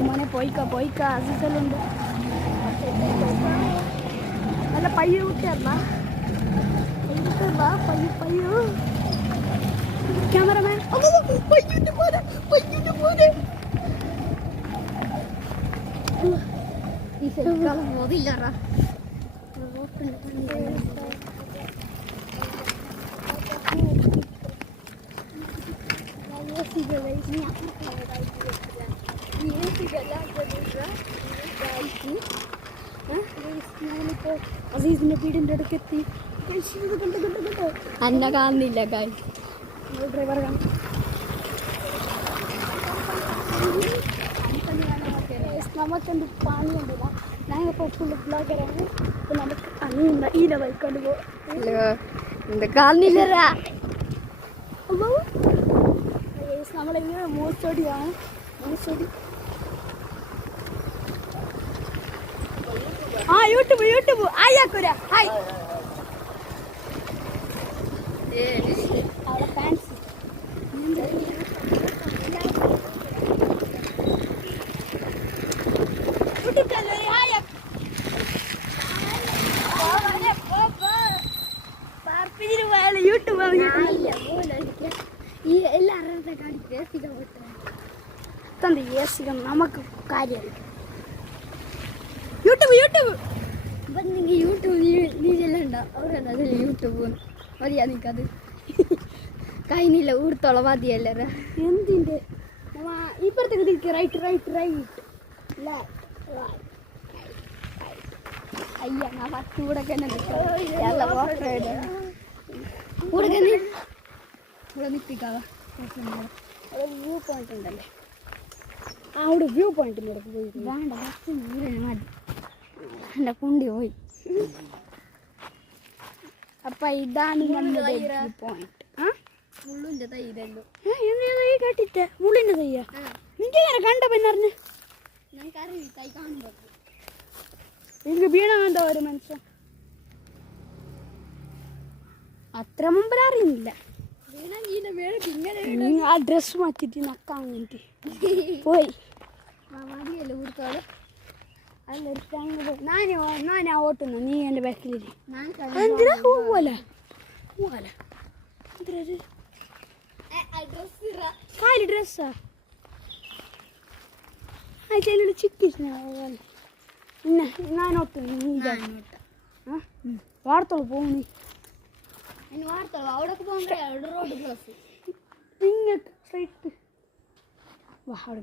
മോനെ പോയിക്ക അസീസലുണ്ട് നല്ല പയ്യ കുട്ടിയല്ല പയ്യോ ക്യാമറമാൻ പയ്യന്റെ പോലെ പോതില്ലറാ അസീസിന്റെ വീടിന്റെ അടുക്ക് എത്തി അന്ന കാണുന്നില്ല ഡ്രൈവർ നമുക്കെന്ത് പണിയുണ്ടില്ല ഞങ്ങളിപ്പോൾ ഫുള്ള് ബ്ലോഗറാണ് അപ്പോൾ നമുക്ക് പണിയുണ്ട ഈ ലെവൽ കൊണ്ടുപോകും കാണുന്നില്ലറാ നമ്മളിങ്ങനെ മോസ്റ്റോടിയാണ് മോസ്റ്റോടി യൂട്യൂബ് ആയാക്കുര ഹായ് അവിടെ ഫാൻസ് യൂട്യൂബ് ഈ എല്ലാവരുടെ തന്റെ ഏസികം നമുക്ക് കാര്യമല്ല യൂട്യൂബ് അപ്പം നിങ്ങൾ യൂട്യൂബ് നീരെല്ലാം ഉണ്ടോ അവരല്ല അതിൽ യൂട്യൂബ് മതിയാ നിൽക്കത് കഴിഞ്ഞില്ല ഊർത്തോളം മതിയല്ലേ എന്തിൻ്റെ ഇപ്പുറത്തേക്ക് തിരിക്കുക റൈറ്റ് അയ്യ ഞാൻ ഫസ്റ്റ് കൂടെ തന്നെ ഇവിടെ നിൽപ്പിക്കാവാ വ്യൂ പോയിന്റ് ഉണ്ടല്ലേ അവിടെ വ്യൂ പോയിന്റിൻ്റെ അടുത്ത് പോയി വേണ്ട ഫസ്റ്റ് നീരനെ മതി എൻ്റെ കുണ്ടി പോയി അപ്പം ഇതാണ് നമ്മുടെ വ്യൂ പോയിന്റ് മുള്ളിൻ്റെ തൈ ഇതല്ലോ തൈ കേട്ടിട്ട് മുള്ളിൻ്റെ തയ്യാ നിനക്ക് എങ്ങനെ കണ്ട പിന്നറിഞ്ഞ് ഞങ്ങൾക്കറിയി തൈ കാണുമ്പോൾ എനിക്ക് വീണാന്താ ഒരു മനുഷ്യൻ അത്ര മുമ്പിൽ അറിയുന്നില്ല ആ ഡ്രസ് മാറ്റിട്ട് നക്കാൻ വേണ്ടി പോയി മതിയല്ലേ ഊർത്തോളം ഞാൻ ഓട്ടുന്നു നീ എൻ്റെ ബാക്കിലിരി എന്തിനാ പോവല്ലേ കാല് ഡ്രസ്സാ ആ ചെല്ലിട്ട് ചിക്കിച്ചില്ല പിന്നെ ഞാൻ ഓട്ടുന്നു നീ വാർത്തോളൂ പോകും നീ ഇനി വാർത്തോളൂ അവിടെ പോകുമ്പോൾ റോഡ് ക്ലോസ് ഇങ്ങോട്ട് സ്ട്രൈറ്റ് വാ അവിടെ